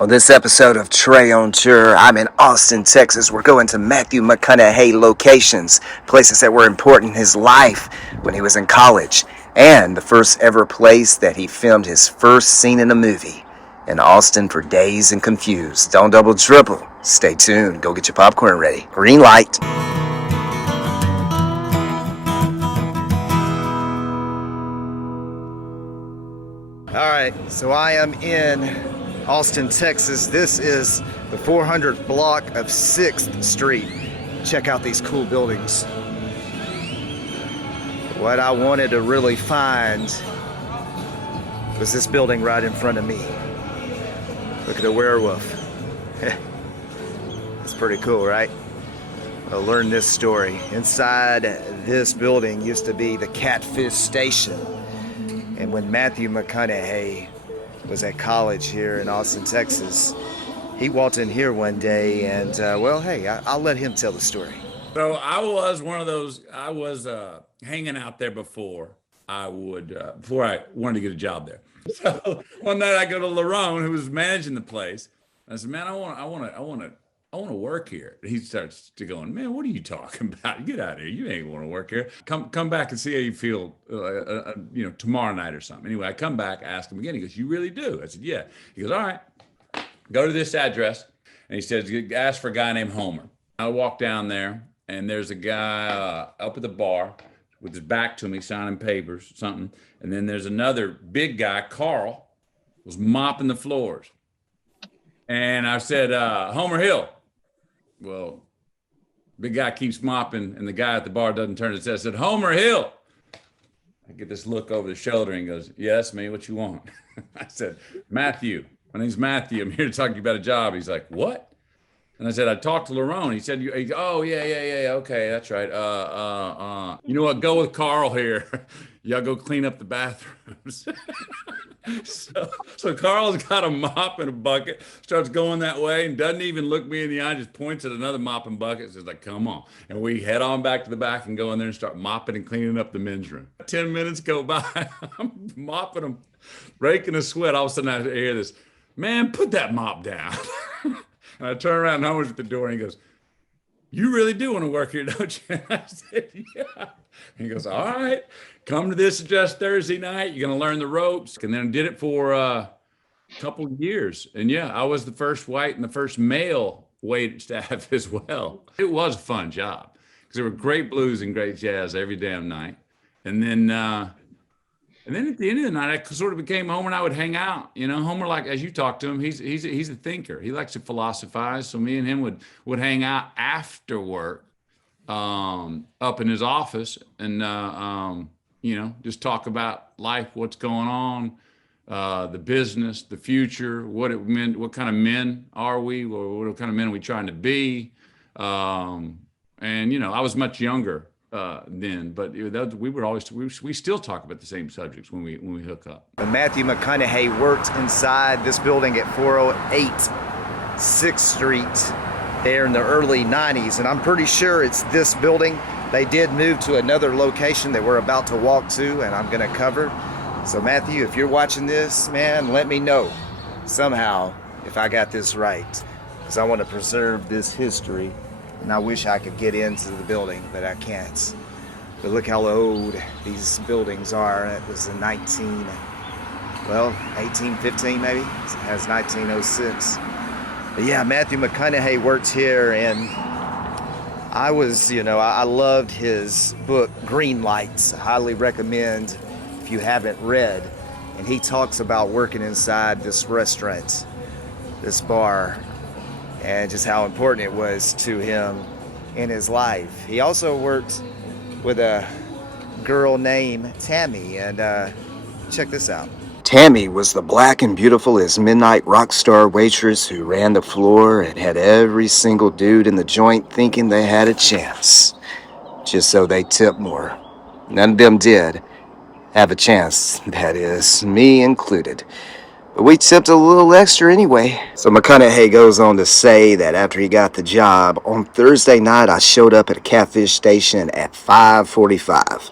On this episode of Trey on Tour, I'm in Austin, Texas. We're going to Matthew McConaughey locations, places that were important in his life when he was in college, and the first ever place that he filmed his first scene in a movie. In Austin for Dazed and Confused. Don't double dribble. Stay tuned. Go get your popcorn ready. Green light. All right, so I am in Austin, Texas. This is the 400th block of 6th Street. Check out these cool buildings. What I wanted to really find was this building right in front of me. Look at the werewolf. It's pretty cool, right? I'll learn this story. Inside this building used to be the Catfish Station. And when Matthew McConaughey was at college here in Austin, Texas, he walked in here one day and, well, hey, I'll let him tell the story. So I was one of those, I was hanging out there before I wanted to get a job there. So one night I go to Lerone, who was managing the place. I said, man, I want to work here. And he starts to going, man, what are you talking about? Get out of here. You ain't want to work here. Come back and see how you feel, tomorrow night or something. Anyway, I come back, ask him again. He goes, you really do? I said, yeah. He goes, all right, go to this address. And he says, ask for a guy named Homer. I walk down there and there's a guy up at the bar with his back to me signing papers, something. And then there's another big guy, Carl, was mopping the floors. And I said, Homer Hill. Well, big guy keeps mopping, and the guy at the bar doesn't turn his head. I said, Homer Hill. I get this look over the shoulder and he goes, yes, me, what you want? I said, Matthew. My name's Matthew. I'm here to talk to you about a job. He's like, what? And I said, I talked to Lerone. He said, oh, yeah. Okay, that's right. You know what? Go with Carl here. Y'all go clean up the bathrooms. So Carl's got a mop and a bucket, starts going that way and doesn't even look me in the eye, just points at another mop and bucket, says like, come on. And we head on back to the back and go in there and start mopping and cleaning up the men's room. 10 minutes go by, I'm mopping them, breaking a sweat. All of a sudden I hear this, man, put that mop down. And I turn around and Homer's at the door and he goes, you really do want to work here, don't you? And I said, yeah. And he goes, all right, come to this address Thursday night. You're going to learn the ropes. And then I did it for a couple of years. And yeah, I was the first white and the first male wait staff as well. It was a fun job because there were great blues and great jazz every damn night. And then at the end of the night, I sort of became Homer and I would hang out. You know, Homer, like, as you talk to him, he's a thinker. He likes to philosophize. So me and him would hang out after work up in his office and, just talk about life, what's going on, the business, the future, what it meant, what kind of men are we, or what kind of men are we trying to be? I was much younger then, but we still talk about the same subjects when we hook up. Matthew McConaughey worked inside this building at 408 6th Street there in the early 90s, and I'm pretty sure it's this building. They did move to another location that we're about to walk to, and I'm going to cover. So Matthew, if you're watching this, man, let me know somehow if I got this right, because I want to preserve this history. And I wish I could get into the building, but I can't. But look how old these buildings are. It was in 1815 maybe. It has 1906. But yeah, Matthew McConaughey worked here, and I loved his book, Green Lights. I highly recommend if you haven't read. And he talks about working inside this restaurant, this bar, and just how important it was to him in his life. He also worked with a girl named Tammy, and check this out. Tammy was the black and beautiful as midnight rock star waitress who ran the floor and had every single dude in the joint thinking they had a chance, just so they tipped more. None of them did have a chance, that is, me included. But we tipped a little extra anyway. So McConaughey goes on to say that after he got the job, on Thursday night I showed up at a Catfish Station at 5:45.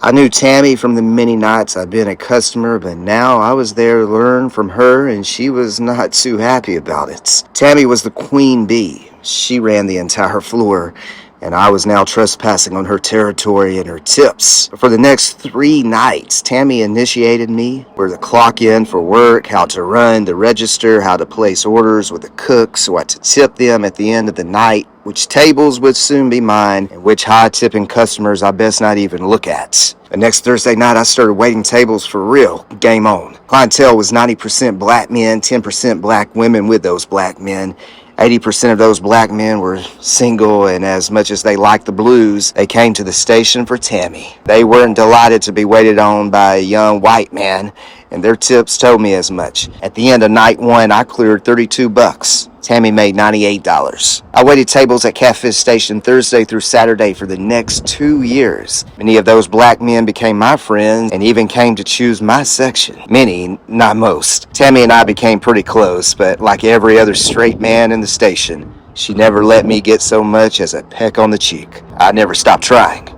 I knew Tammy from the many nights I'd been a customer, but now I was there to learn from her, and she was not too happy about it. Tammy was the queen bee. She ran the entire floor, and I was now trespassing on her territory and her tips. For the next 3 nights, Tammy initiated me where to clock in for work, how to run the register, how to place orders with the cooks, what to tip them at the end of the night, which tables would soon be mine, and which high-tipping customers I best not even look at. The next Thursday night, I started waiting tables for real. Game on. Clientele was 90% black men, 10% black women with those black men. 80% of those black men were single, and as much as they liked the blues, they came to the station for Tammy. They weren't delighted to be waited on by a young white man, and their tips told me as much. At the end of night 1, I cleared $32. Tammy made $98. I waited tables at Catfish Station Thursday through Saturday for the next 2 years. Many of those black men became my friends and even came to choose my section. Many, not most. Tammy and I became pretty close, but like every other straight man in the station, she never let me get so much as a peck on the cheek. I never stopped trying.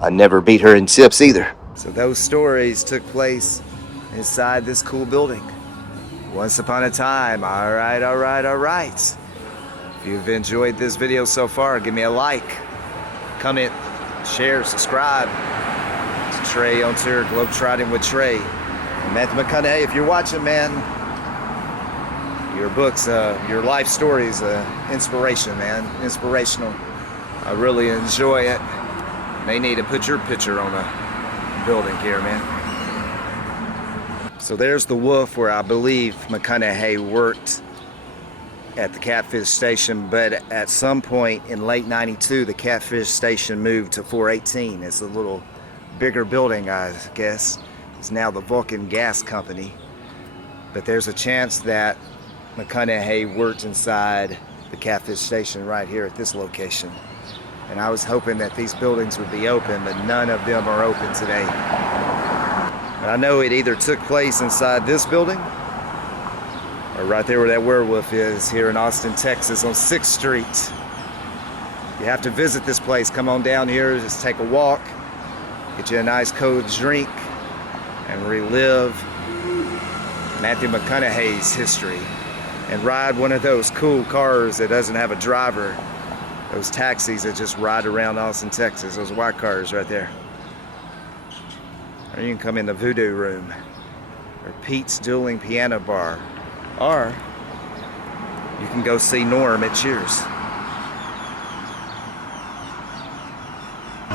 I never beat her in tips either. So those stories took place inside this cool building. Once upon a time. All right. If you've enjoyed this video so far, give me a like, comment, share, subscribe. It's Trey on tour, Globetrotting with Trey. And Matthew McConaughey, if you're watching, man, your books, your life stories, inspiration, man. Inspirational. I really enjoy it. May need to put your picture on a building here, man. So there's the Wolf, where I believe McConaughey worked at the Catfish Station, but at some point in late '92, the Catfish Station moved to 418. It's a little bigger building, I guess. It's now the Vulcan Gas Company. But there's a chance that McConaughey worked inside the Catfish Station right here at this location. And I was hoping that these buildings would be open, but none of them are open today. But I know it either took place inside this building or right there where that werewolf is, here in Austin, Texas on 6th Street. You have to visit this place. Come on down here, just take a walk, get you a nice cold drink, and relive Matthew McConaughey's history. And ride one of those cool cars that doesn't have a driver. Those taxis that just ride around Austin, Texas. Those white cars right there. Or you can come in the Voodoo Room, or Pete's Dueling Piano Bar, or you can go see Norm at Cheers.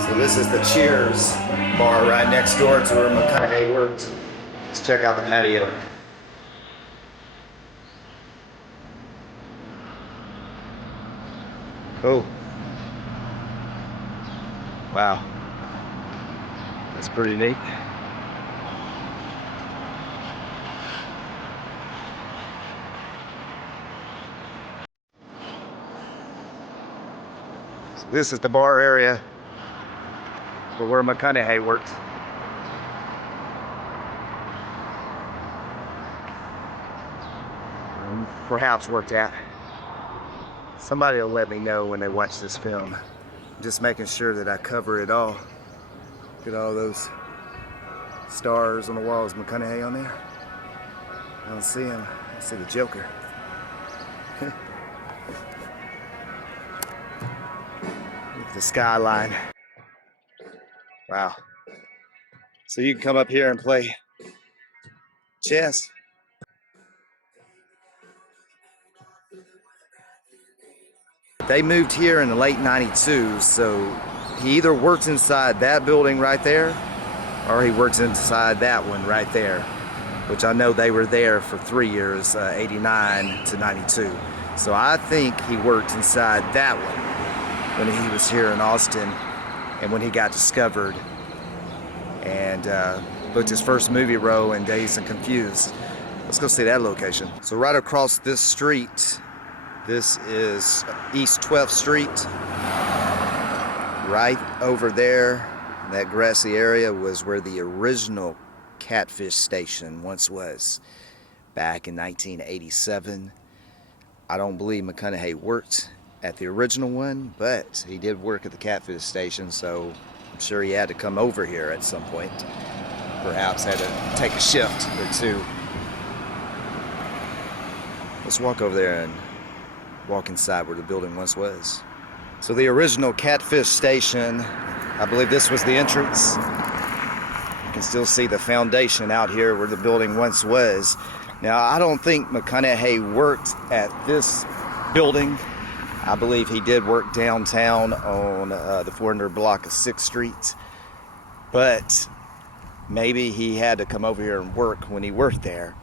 So this is the Cheers bar right next door to where McConaughey worked. Let's check out the patio. Cool. Wow. That's pretty neat. So this is the bar area for where McConaughey worked. Perhaps worked at. Somebody will let me know when they watch this film. I'm just making sure that I cover it all. Look at all those stars on the walls. McConaughey on there? I don't see him. I see the Joker. Look at the skyline. Wow. So you can come up here and play chess. They moved here in the late '92, so he either worked inside that building right there, or he works inside that one right there, which I know they were there for 3 years, '89 to '92. So I think he worked inside that one when he was here in Austin, and when he got discovered and booked his first movie role in Dazed and Confused. Let's go see that location. So right across this street, this is East 12th Street. Right over there, that grassy area, was where the original Catfish Station once was, back in 1987. I don't believe McConaughey worked at the original one, but he did work at the Catfish Station, so I'm sure he had to come over here at some point. Perhaps had to take a shift or two. Let's walk over there and walk inside where the building once was. So the original Catfish Station, I believe this was the entrance. You can still see the foundation out here where the building once was. Now, I don't think McConaughey worked at this building. I believe he did work downtown on the 400 block of 6th Street. But maybe he had to come over here and work when he worked there.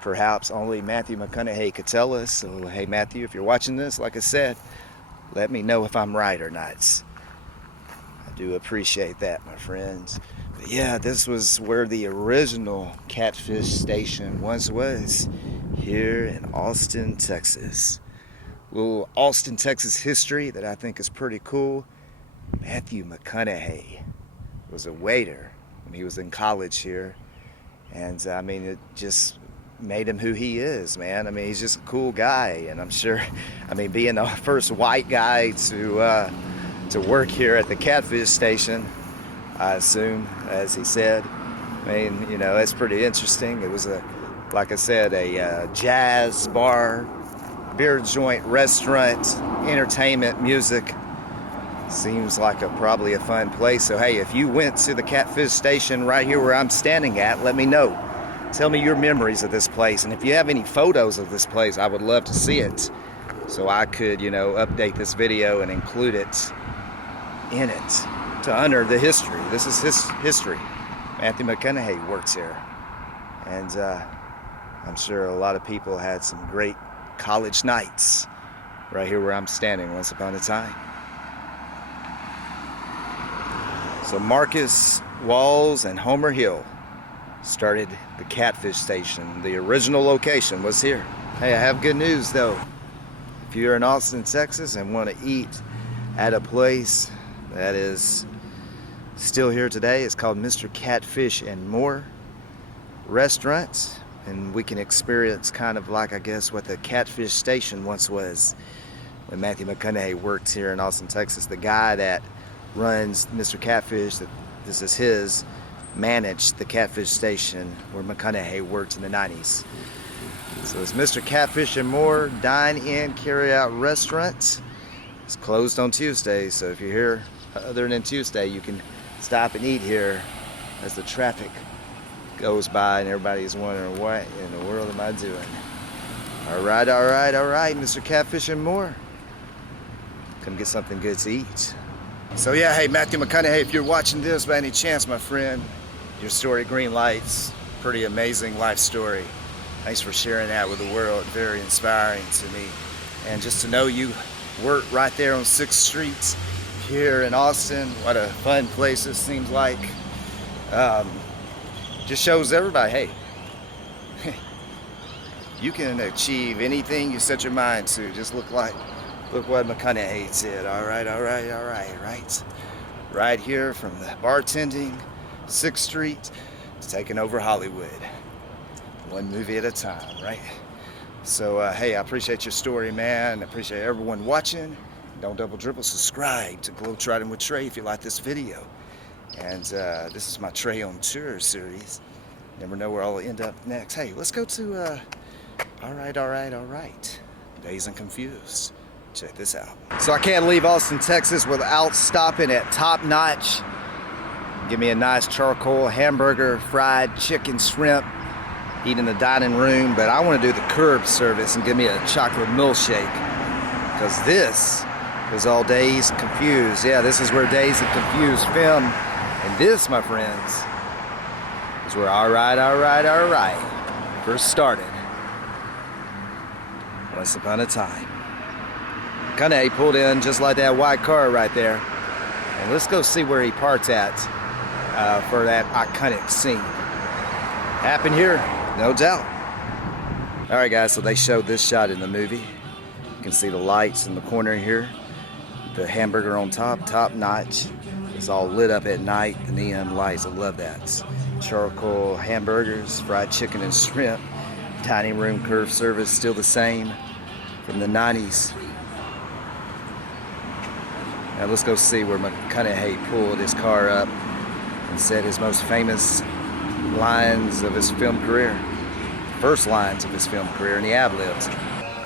Perhaps only Matthew McConaughey could tell us. So, hey, Matthew, if you're watching this, like I said, let me know if I'm right or not. I do appreciate that, my friends. But yeah, this was where the original Catfish Station once was, here in Austin, Texas. Little Austin, Texas history that I think is pretty cool. Matthew McConaughey was a waiter when he was in college here. And I mean, it just made him who he is, man. I mean, he's just a cool guy, and I'm sure, I mean, being the first white guy to work here at the Catfish Station, I assume, as he said. I mean, you know, it's pretty interesting. It was like I said, a jazz bar, beer joint, restaurant, entertainment, music. Seems like probably a fun place. So hey, if you went to the Catfish Station right here where I'm standing at, let me know. Tell me your memories of this place, and if you have any photos of this place, I would love to see it, so I could, you know, update this video and include it in it to honor the history. This is his history. Matthew McConaughey works here, and I'm sure a lot of people had some great college nights right here where I'm standing once upon a time. So Marcus Walls and Homer Hill started the Catfish Station. The original location was here. Hey, I have good news though. If you're in Austin, Texas and want to eat at a place that is still here today, it's called Mr. Catfish and More Restaurant, and we can experience kind of like, I guess, what the Catfish Station once was when Matthew McConaughey worked here in Austin, Texas. The guy that runs Mr. Catfish, this is his, managed the Catfish Station where McConaughey worked in the 90s. So it's Mr. Catfish and More dine-in carry-out restaurant. It's closed on Tuesday, so if you're here other than Tuesday, you can stop and eat here as the traffic goes by and everybody's wondering, what in the world am I doing? All right, Mr. Catfish and More. Come get something good to eat. So yeah, hey, Matthew McConaughey, if you're watching this by any chance, my friend, your story, Green Lights, pretty amazing life story. Thanks for sharing that with the world. Very inspiring to me. And just to know you work right there on 6th Street here in Austin. What a fun place this seems like. Just shows everybody, hey, you can achieve anything you set your mind to. Just look what McConaughey said. All right. Right here from the bartending, 6th Street, to taking over Hollywood. One movie at a time, right? So, hey, I appreciate your story, man. I appreciate everyone watching. Don't double dribble, subscribe to Globetrotting with Trey if you like this video. And this is my Trey on Tour series. Never know where I'll end up next. Hey, let's go to, all right. Dazed and Confused. Check this out. So I can't leave Austin, Texas without stopping at Top Notch. Give me a nice charcoal hamburger, fried chicken, shrimp. Eat in the dining room, but I want to do the curb service and give me a chocolate milkshake, because this is all Dazed and Confused. Yeah, this is where Dazed and Confused film, and this, my friends, is where all right first started. Once upon a time. McConaughey pulled in just like that white car right there, and let's go see where he parked at for that iconic scene. Happened here. No doubt. All right, guys, so they showed this shot in the movie. You can see the lights in the corner here. The hamburger on top, Top Notch. It's all lit up at night, the neon lights. I love that. Charcoal hamburgers, fried chicken and shrimp. Dining room curb service, still the same from the 90s. Now let's go see where McConaughey pulled his car up and said his most famous lines of his film career. First lines of his film career, and the ad-libs.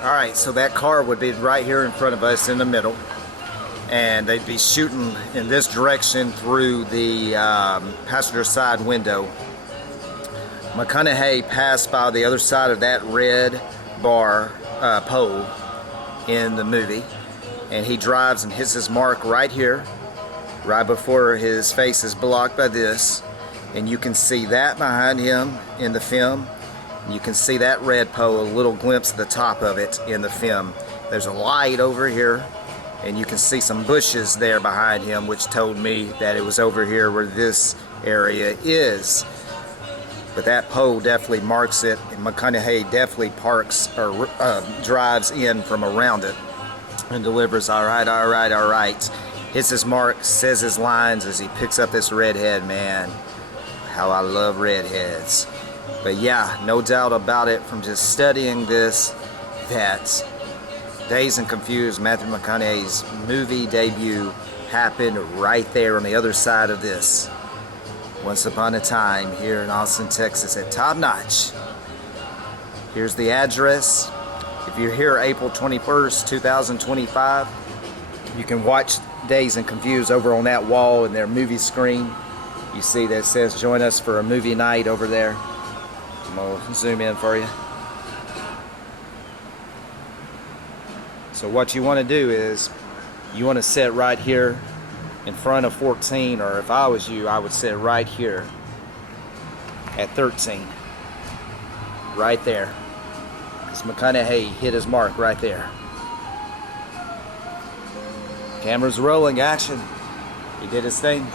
All right, so that car would be right here in front of us in the middle, and they'd be shooting in this direction through the passenger side window. McConaughey passed by the other side of that red bar pole in the movie, and he drives and hits his mark right here, right before his face is blocked by this, and you can see that behind him in the film. You can see that red pole, a little glimpse of the top of it in the film. There's a light over here, and you can see some bushes there behind him, which told me that it was over here where this area is. But that pole definitely marks it, and McConaughey definitely parks or drives in from around it and delivers, all right, all right, all right. Hits his mark, says his lines as he picks up this redhead, man. How I love redheads. But yeah, no doubt about it from just studying this that Dazed and Confused, Matthew McConaughey's movie debut happened right there on the other side of this. Once upon a time here in Austin, Texas at Top Notch. Here's the address. If you're here April 21st, 2025, you can watch Dazed and Confused over on that wall in their movie screen. You see that says join us for a movie night over there. I'm gonna zoom in for you. So what you want to do is you want to sit right here in front of 14, or if I was you, I would sit right here at 13. Right there. Because McConaughey hit his mark right there. Camera's rolling, action. He did his thing.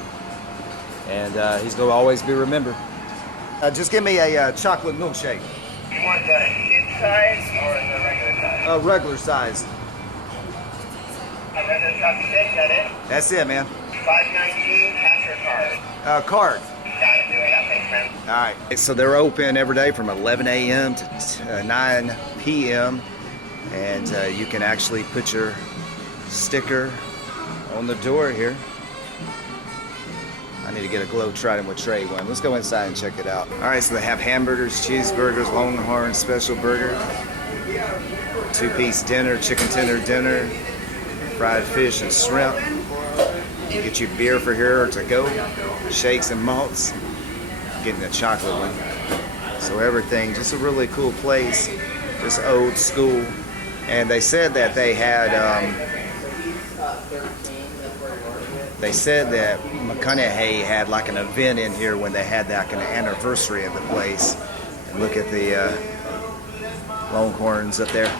And he's going to always be remembered. Just give me a chocolate milkshake. You want the kid size or the regular size? Regular size. A regular chocolate cake, that it? That's it, man. $5.19, cash or card? Card. Got it, do it. Thanks, man. All right. So they're open every day from 11 a.m. to 9 p.m. And you can actually put your sticker on the door here. I need to get a Globetrotting with Trey one. Let's go inside and check it out. All right, so they have hamburgers, cheeseburgers, Longhorn special burger, two-piece dinner, chicken tender dinner, fried fish and shrimp. You get you beer for here to go, shakes and malts. Getting the chocolate one. So everything, just a really cool place, just old school. And they said that they had, they said that McConaughey had like an event in here when they had like an anniversary of the place. And look at the Longhorns up there.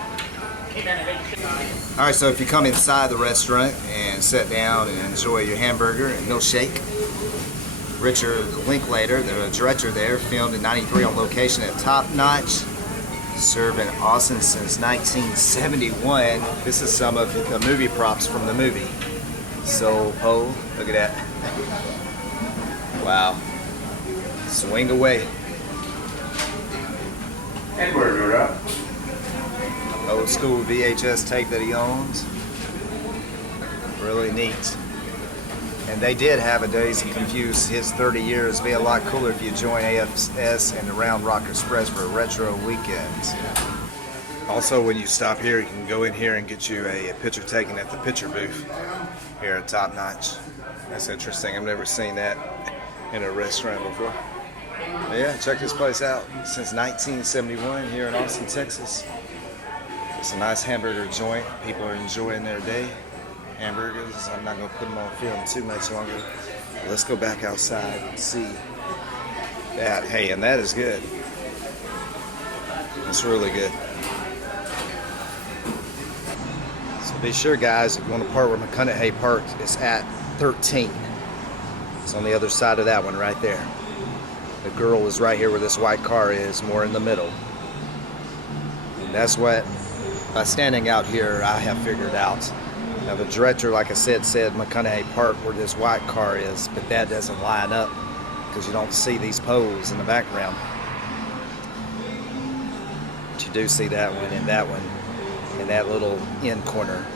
All right, so if you come inside the restaurant and sit down and enjoy your hamburger and milkshake, Richard Linklater, the director there, filmed in '93 on location at Top Notch, served in Austin since 1971. This is some of the movie props from the movie. So, Poe, look at that. Wow. Swing away. Hamburger, up. Old school VHS tape that he owns. Really neat. And they did have a Dazed and Confused his 30 years. It'd be a lot cooler if you join AFS and the Round Rock Express for retro weekends. Also, when you stop here, you can go in here and get you a picture taken at the picture booth here at Top Notch. That's interesting. I've never seen that in a restaurant before. But yeah, check this place out. Since 1971 here in Austin, Texas. It's a nice hamburger joint. People are enjoying their day. Hamburgers. I'm not going to put them on film too much longer. Let's go back outside and see that. Hey, and that is good. It's really good. So be sure, guys, if you want to park where McConaughey parked, it's at 13. It's on the other side of that one right there. The girl is right here where this white car is, more in the middle. And that's what, by standing out here, I have figured out. Now the director, like I said McConaughey parked where this white car is, but that doesn't line up because you don't see these poles in the background. But you do see that one and that little end corner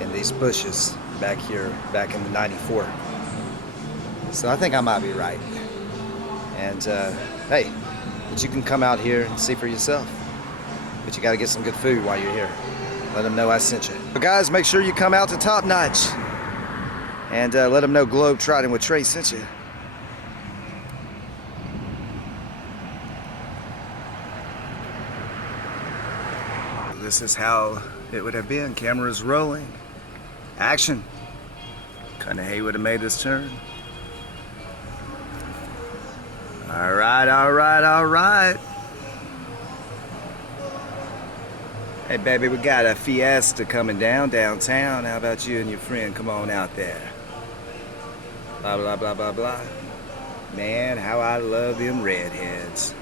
in these bushes back here back in the '94. So I think I might be right. And hey, but you can come out here and see for yourself. But you got to get some good food while you're here. Let them know I sent you. But guys, make sure you come out to Top Notch and let them know Globetrotting with Trey sent you. This is how it would have been. Cameras rolling. Action. McConaughey would have made this turn. All right, all right, all right. Hey, baby, we got a fiesta coming downtown. How about you and your friend? Come on out there. Blah, blah, blah, blah, blah. Man, how I love them redheads.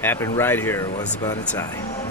Happened right here once upon a time.